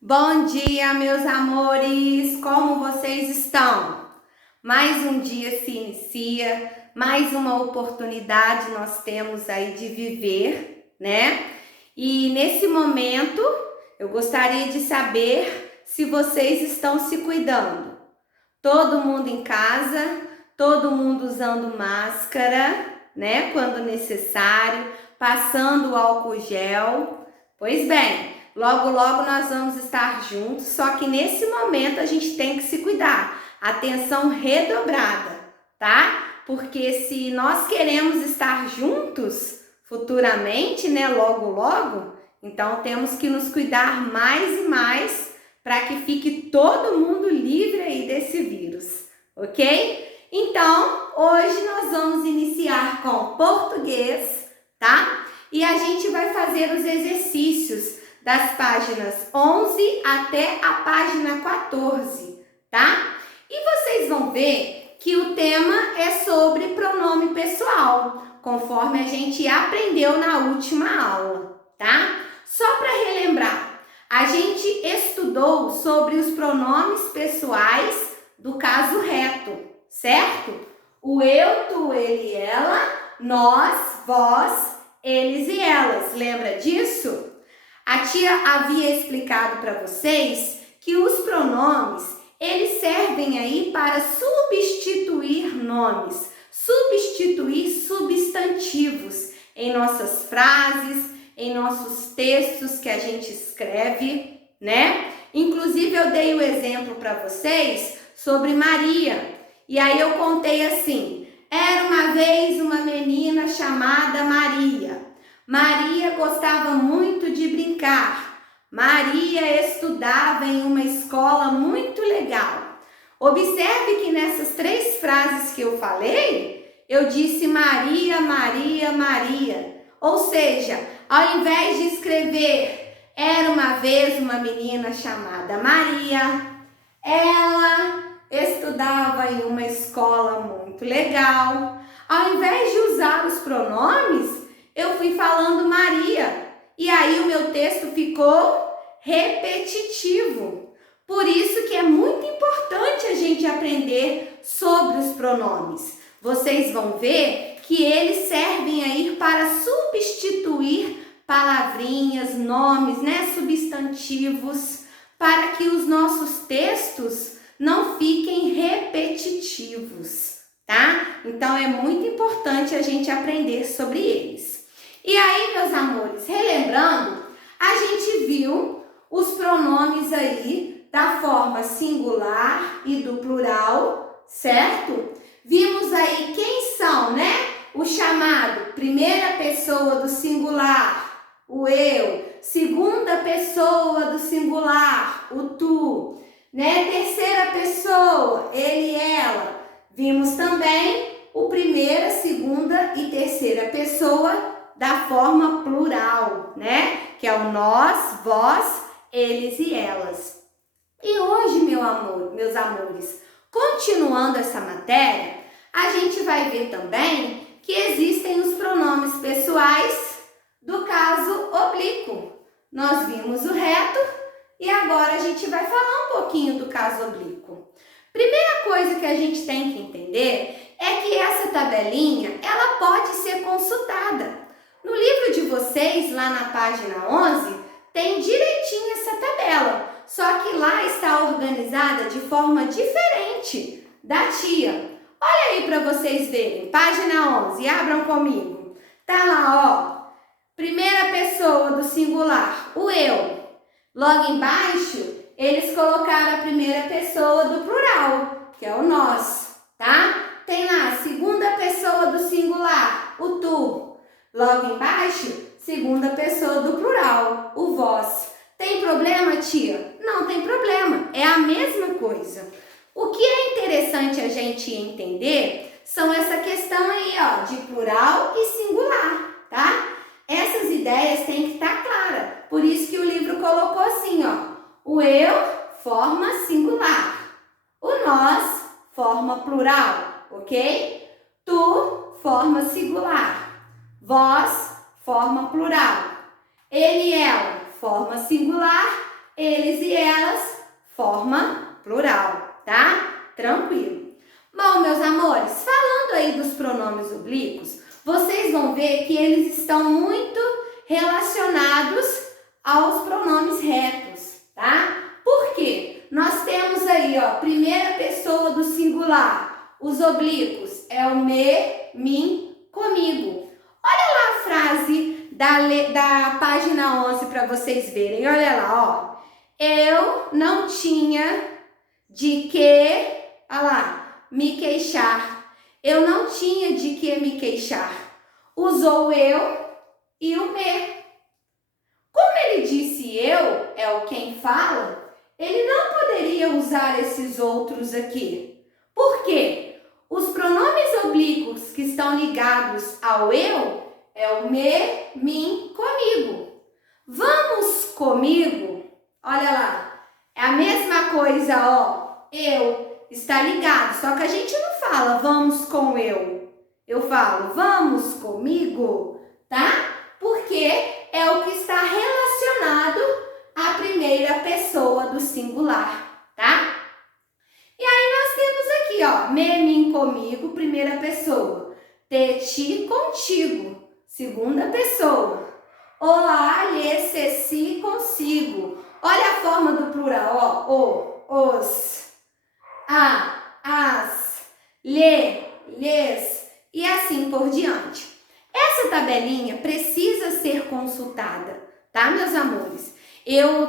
Bom dia, meus amores! Como vocês estão? Mais um dia se inicia, mais uma oportunidade nós temos aí de viver, né? E nesse momento eu gostaria de saber se vocês estão se cuidando. Todo mundo em casa, todo mundo usando máscara, né? Quando necessário, passando o álcool gel. Pois bem, logo nós vamos estar juntos, só que nesse momento a gente tem que se cuidar. Atenção redobrada, tá? Porque se nós queremos estar juntos futuramente, né, logo, então temos que nos cuidar mais e mais para que fique todo mundo livre aí desse vírus, ok? Então, hoje nós vamos iniciar com português, tá? E a gente vai fazer os exercícios das páginas 11 até a página 14, tá? E vocês vão ver que o tema é sobre pronome pessoal, conforme a gente aprendeu na última aula, tá? Só para relembrar, a gente estudou sobre os pronomes pessoais do caso reto, certo? O eu, tu, ele, ela, nós, vós, eles e elas. Lembra disso? A tia havia explicado para vocês que os pronomes, eles servem aí para substituir nomes, substituir substantivos em nossas frases, em nossos textos que a gente escreve, né? Inclusive eu dei o exemplo para vocês sobre Maria. E aí eu contei assim: era uma vez uma menina chamada Maria. Maria gostava muito de brincar. Maria estudava em uma escola muito legal. Observe que nessas três frases que eu falei, eu disse Maria, Maria, Maria. Ou seja, ao invés de escrever era uma vez uma menina chamada Maria, ela estudava em uma escola muito legal. Ao invés de usar os pronomes, eu fui falando Maria. E aí o meu texto ficou repetitivo. Por isso que é muito importante a gente aprender sobre os pronomes. Vocês vão ver que eles servem aí para substituir palavrinhas, nomes, né, substantivos, para que os nossos textos não fiquem repetitivos, tá? Então é muito importante a gente aprender sobre eles. E aí, meus amores, relembrando, a gente viu os pronomes aí da forma singular e do plural, certo? Vimos aí quem são, né? O chamado primeira pessoa do singular, o eu, segunda pessoa do singular, o tu, né? Terceira pessoa, ele, ela. Vimos também o primeira, segunda e terceira pessoa da forma plural, né? Que é o nós, vós, eles e elas. E hoje, meus amores, continuando essa matéria, a gente vai ver também que existem os pronomes pessoais do caso oblíquo. Nós vimos o reto e agora a gente vai falar um pouquinho do caso oblíquo. Primeira coisa que a gente tem que entender é que essa tabelinha, ela pode ser consultada. No livro de vocês, lá na página 11, tem direitinho essa tabela, só que lá está organizada de forma diferente da tia. Olha aí para vocês verem, página 11, abram comigo. Tá lá, ó, primeira pessoa do singular, o eu. Logo embaixo, eles colocaram a primeira pessoa do plural, que é o nós, tá? Tem lá a segunda pessoa do singular, o tu. Logo embaixo, segunda pessoa do plural, o vós. Tem problema, tia? Não tem problema, é a mesma coisa. O que é interessante a gente entender são essa questão aí, ó, de plural e singular, tá? Essas ideias têm que estar claras. Por isso que o livro colocou assim, ó, o eu, forma singular. O nós, forma plural, ok? Tu, forma singular. Vós, forma plural. Ele e ela, forma singular. eles e elas, forma plural, tá? Tranquilo. Bom, meus amores, falando aí dos pronomes oblíquos, vocês vão ver que eles estão muito relacionados aos pronomes retos, tá? Por quê? Nós temos aí, ó, primeira pessoa do singular, os oblíquos, é o me, mim, comigo. Olha lá a frase da página 11 para vocês verem, olha lá, ó. Eu não tinha de que, olha lá, me queixar. Eu não tinha de que me queixar. Usou eu e o me. Como ele disse eu, é o quem fala, ele não poderia usar esses outros aqui. Por quê? Os pronomes oblíquos que estão ligados ao eu é o me, mim, comigo. Vamos comigo? Olha lá, é a mesma coisa, ó. Eu está ligado, só que a gente não fala vamos com eu. Eu falo vamos comigo, tá? Porque é o que está relacionado à primeira pessoa do singular, tá? E aí nós temos aqui, ó, me, mim, comigo, primeira pessoa. Te, ti, contigo, segunda pessoa. Olá, lhe, se, si, consigo. Olha a forma do plural, ó. Os, a, as, lhe, lhes e assim por diante. Essa tabelinha precisa ser consultada, tá, meus amores?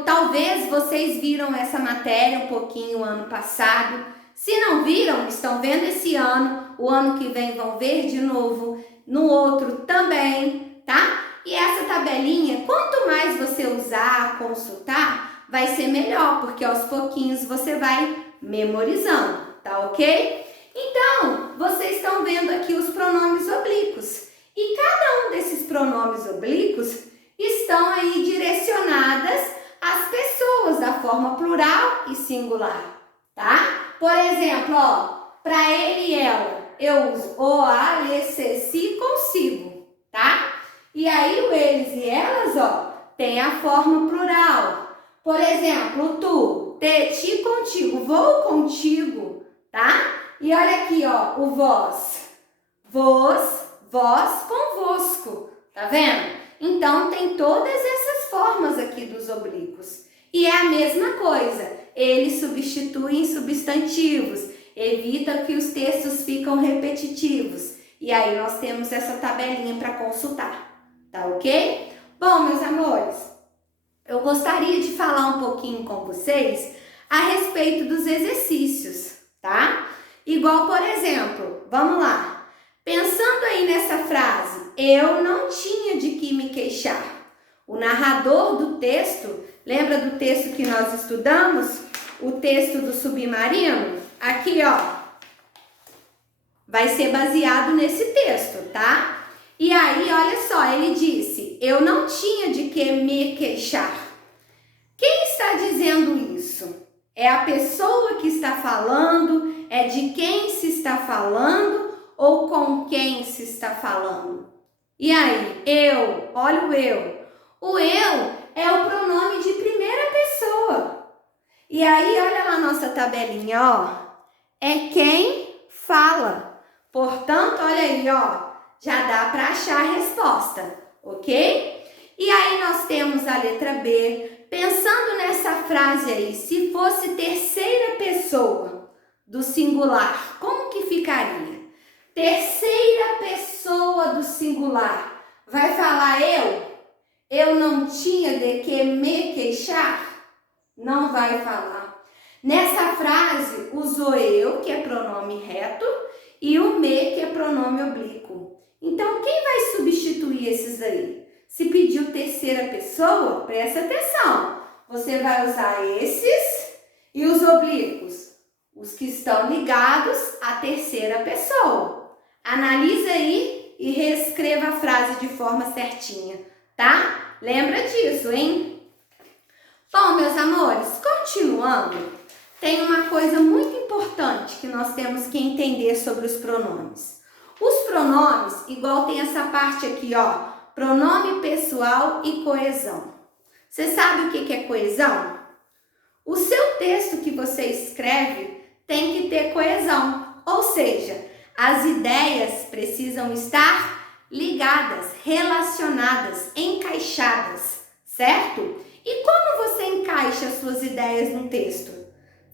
Talvez vocês viram essa matéria um pouquinho ano passado. Se não viram, estão vendo esse ano. O ano que vem vão ver de novo. No outro também, tá? E essa tabelinha, quanto mais você usar, consultar, vai ser melhor, porque aos pouquinhos você vai memorizando, tá ok? Então, vocês estão vendo aqui os pronomes oblíquos. E cada um desses pronomes oblíquos estão aí direcionadas às pessoas da forma plural e singular, tá? Por exemplo, ó, para ele e ela, eu uso o, a, lhe, se, si, consigo, tá? E aí o eles e elas, ó, tem a forma plural. Por exemplo, tu, te, ti, contigo, vou contigo, tá? E olha aqui, ó, o vós, vos, vós, convosco, tá vendo? Então, tem todas essas formas aqui dos oblíquos. E é a mesma coisa, eles substituem substantivos, evita que os textos ficam repetitivos. E aí, nós temos essa tabelinha para consultar, tá ok? Bom, meus amores, eu gostaria de falar um pouquinho com vocês a respeito dos exercícios, tá? Igual, por exemplo, vamos lá. Pensando aí nessa frase, eu não tinha de que me queixar. O narrador do texto, lembra do texto que nós estudamos? O texto do submarino? Aqui, ó, vai ser baseado nesse texto, tá? E aí, olha só, ele disse, eu não tinha de que me queixar. Quem está dizendo isso? É a pessoa que está falando? É de quem se está falando? Ou com quem se está falando? E aí, eu, olha o eu. O eu é o pronome de primeira pessoa. E aí, olha lá a nossa tabelinha, ó. É quem fala. Portanto, olha aí, ó. Já dá para achar a resposta, ok? E aí nós temos a letra B. Pensando nessa frase aí, se fosse terceira pessoa do singular, como que ficaria? Terceira pessoa do singular. Vai falar eu? Eu não tinha de que me queixar? Não vai falar. Nessa frase, usou eu, que é pronome reto, e o me, que é pronome oblíquo. Então, quem vai substituir esses aí? Se pediu terceira pessoa, presta atenção. Você vai usar esses e os oblíquos, os que estão ligados à terceira pessoa. Analisa aí e reescreva a frase de forma certinha, tá? Lembra disso, hein? Bom, meus amores, continuando, tem uma coisa muito importante que nós temos que entender sobre os pronomes. Os pronomes, igual tem essa parte aqui, ó, pronome pessoal e coesão. Você sabe o que é coesão? O seu texto que você escreve tem que ter coesão, ou seja, as ideias precisam estar ligadas, relacionadas, encaixadas, certo? E como você encaixa as suas ideias no texto?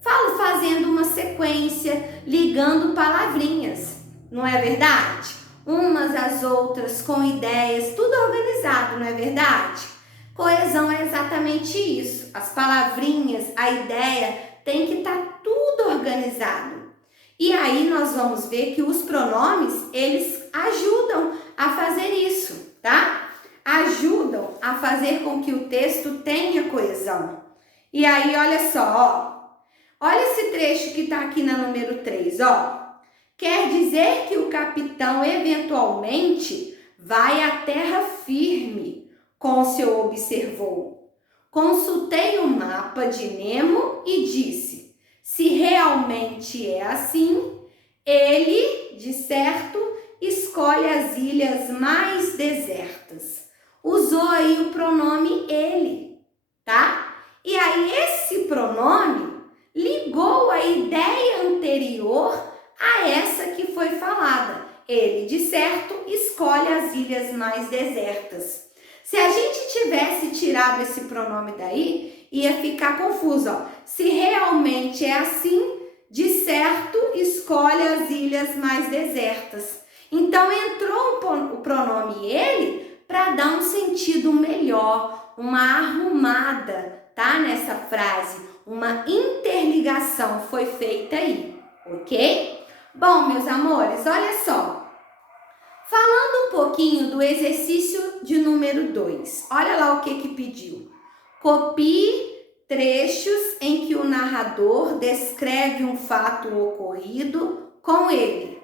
Falo fazendo uma sequência, ligando palavrinhas, não é verdade? Umas às outras, com ideias, tudo organizado, não é verdade? Coesão é exatamente isso. As palavrinhas, a ideia tem que estar tudo organizado. E aí nós vamos ver que os pronomes, eles ajudam a fazer isso, tá? Ajudam a fazer com que o texto tenha coesão. E aí, olha só, ó. Olha esse trecho que está aqui na número 3, ó. Quer dizer que o capitão eventualmente vai à terra firme, Côncio observou. Consultei o mapa de Nemo e disse: se realmente é assim, ele, de certo, escolhe as ilhas mais desertas. Usou aí o pronome ele, tá? E aí esse pronome ligou a ideia anterior a essa que foi falada. Ele, de certo, escolhe as ilhas mais desertas. Se a gente tivesse tirado esse pronome daí, ia ficar confuso, ó. Se realmente é assim, de certo, escolhe as ilhas mais desertas. Então, entrou o pronome ele para dar um sentido melhor, uma arrumada, tá? Nessa frase, uma interligação foi feita aí, ok? Bom, meus amores, olha só. Falando um pouquinho do exercício de número 2, olha lá o que pediu. Copie trechos em que o narrador descreve um fato ocorrido com ele,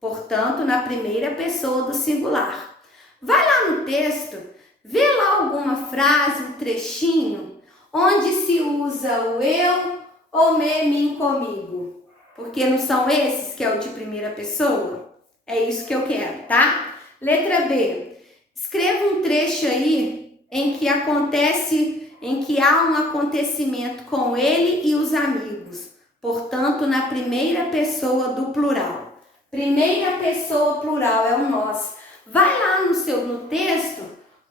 portanto, na primeira pessoa do singular. Vai lá no texto, vê lá alguma frase, um trechinho, onde se usa o eu ou me, mim, comigo. Porque não são esses que é o de primeira pessoa? É isso que eu quero, tá? Letra B. Escreva um trecho aí em que há um acontecimento com ele e os amigos. Portanto, na primeira pessoa do plural. Primeira pessoa plural é o nós. Vai lá no texto,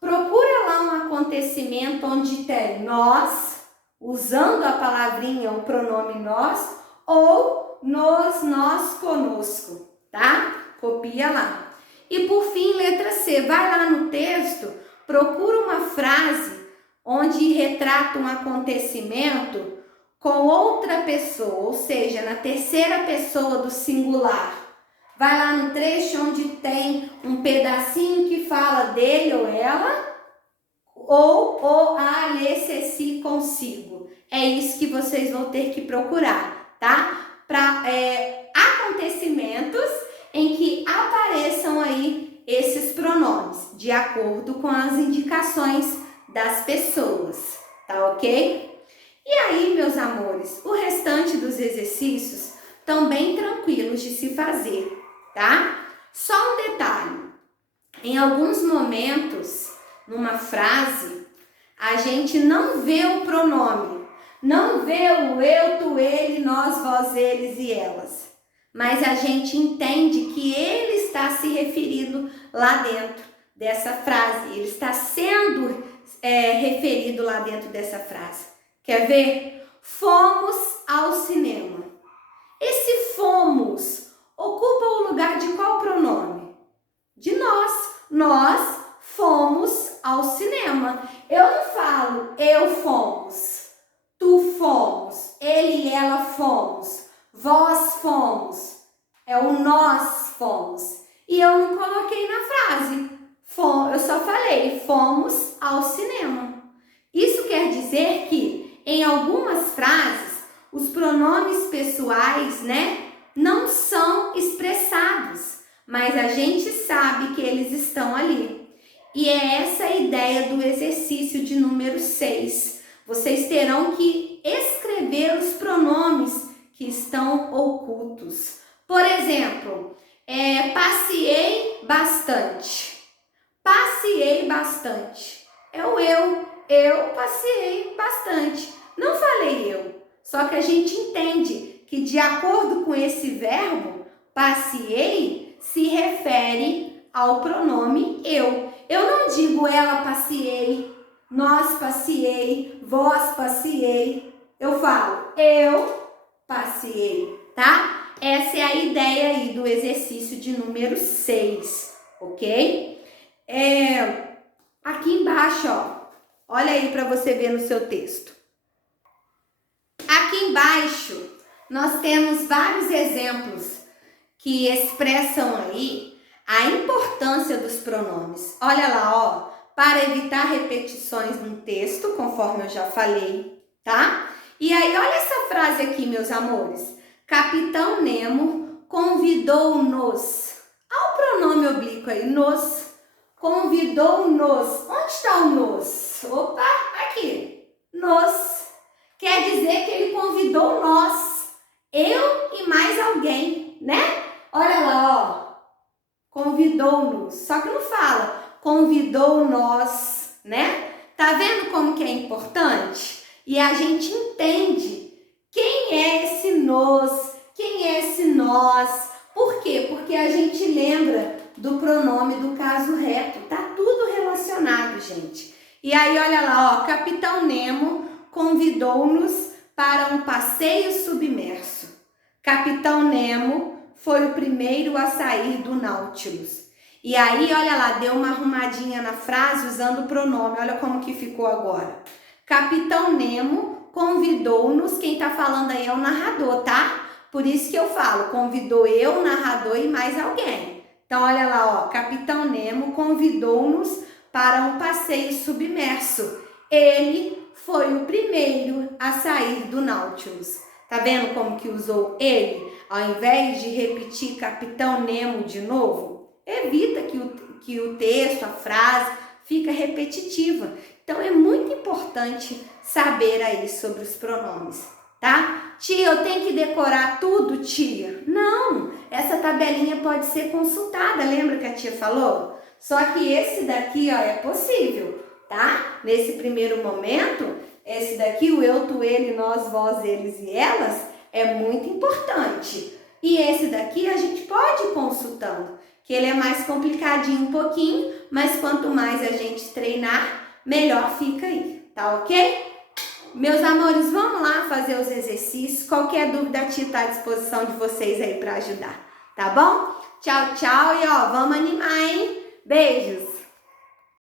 procura lá um acontecimento onde tem nós, usando a palavrinha, o pronome nós, ou nos, nós, conosco, tá? Copia lá. E por fim, letra C, vai lá no texto, procura uma frase onde retrata um acontecimento com outra pessoa, ou seja, na terceira pessoa do singular. Vai lá no trecho onde tem um pedacinho que fala dele ou ela, ou o, a, lhe, se, si, consigo. É isso que vocês vão ter que procurar, tá? Para acontecimentos em que apareçam aí esses pronomes, de acordo com as indicações das pessoas, tá ok? E aí, meus amores, o restante dos exercícios estão bem tranquilos de se fazer, tá? Só um detalhe, em alguns momentos, numa frase, a gente não vê o pronome, não vê o eu, tu, ele, nós, vós, eles e elas. Mas a gente entende que ele está se referindo lá dentro dessa frase. Ele está sendo referido lá dentro dessa frase. Quer ver? Fomos ao cinema. Esse fomos ocupa o lugar de qual pronome? De nós. Nós fomos ao cinema. Eu não falo eu fomos, tu fomos, ele e ela fomos. Vós fomos, é o nós fomos. E eu não coloquei na frase, eu só falei, fomos ao cinema. Isso quer dizer que, em algumas frases, os pronomes pessoais, não são expressados, mas a gente sabe que eles estão ali. E é essa a ideia do exercício de número 6. Vocês terão que escrever os pronomes que estão ocultos. Por exemplo, passeei bastante. Passeei bastante. É o eu. Eu passeei bastante. Não falei eu. Só que a gente entende que de acordo com esse verbo, passeei se refere ao pronome eu. Eu não digo ela passeei, nós passeei, vós passeei. Eu falo eu passeei, tá? Essa é a ideia aí do exercício de número 6, ok? Aqui embaixo, ó, olha aí para você ver no seu texto. Aqui embaixo, nós temos vários exemplos que expressam aí a importância dos pronomes. Olha lá, ó, para evitar repetições no texto, conforme eu já falei, tá? E aí, olha essa frase aqui, meus amores. Capitão Nemo convidou-nos. Olha o pronome oblíquo aí, nos. Convidou-nos. Onde está o nos? Opa, aqui. Nos. Quer dizer que ele convidou nós. Eu e mais alguém, né? Olha lá, ó. Convidou-nos. Só que não fala convidou nós, né? Tá vendo como que é importante? E a gente entende quem é esse nos, quem é esse nós. Por quê? Porque a gente lembra do pronome do caso reto. Tá tudo relacionado, gente. E aí, olha lá, ó. Capitão Nemo convidou-nos para um passeio submerso. Capitão Nemo foi o primeiro a sair do Nautilus. E aí, olha lá, deu uma arrumadinha na frase usando o pronome. Olha como que ficou agora. Capitão Nemo convidou-nos. Quem tá falando aí é o narrador, tá? Por isso que eu falo, convidou eu, o narrador e mais alguém. Então, olha lá, ó. Capitão Nemo convidou-nos para um passeio submerso. Ele foi o primeiro a sair do Nautilus. Tá vendo como que usou ele? Ao invés de repetir Capitão Nemo de novo, evita que o texto, a frase, fica repetitiva. Então, é muito importante saber aí sobre os pronomes, tá? Tia, eu tenho que decorar tudo, tia? Não, essa tabelinha pode ser consultada, lembra que a tia falou? Só que esse daqui, ó, é possível, tá? Nesse primeiro momento, esse daqui, o eu, tu, ele, nós, vós, eles e elas, é muito importante. E esse daqui a gente pode ir consultando, que ele é mais complicadinho um pouquinho, mas quanto mais a gente treinar, melhor fica aí, tá ok? Meus amores, vamos lá fazer os exercícios. Qualquer dúvida, a tia está à disposição de vocês aí para ajudar, tá bom? Tchau, tchau e ó, vamos animar, hein? Beijos!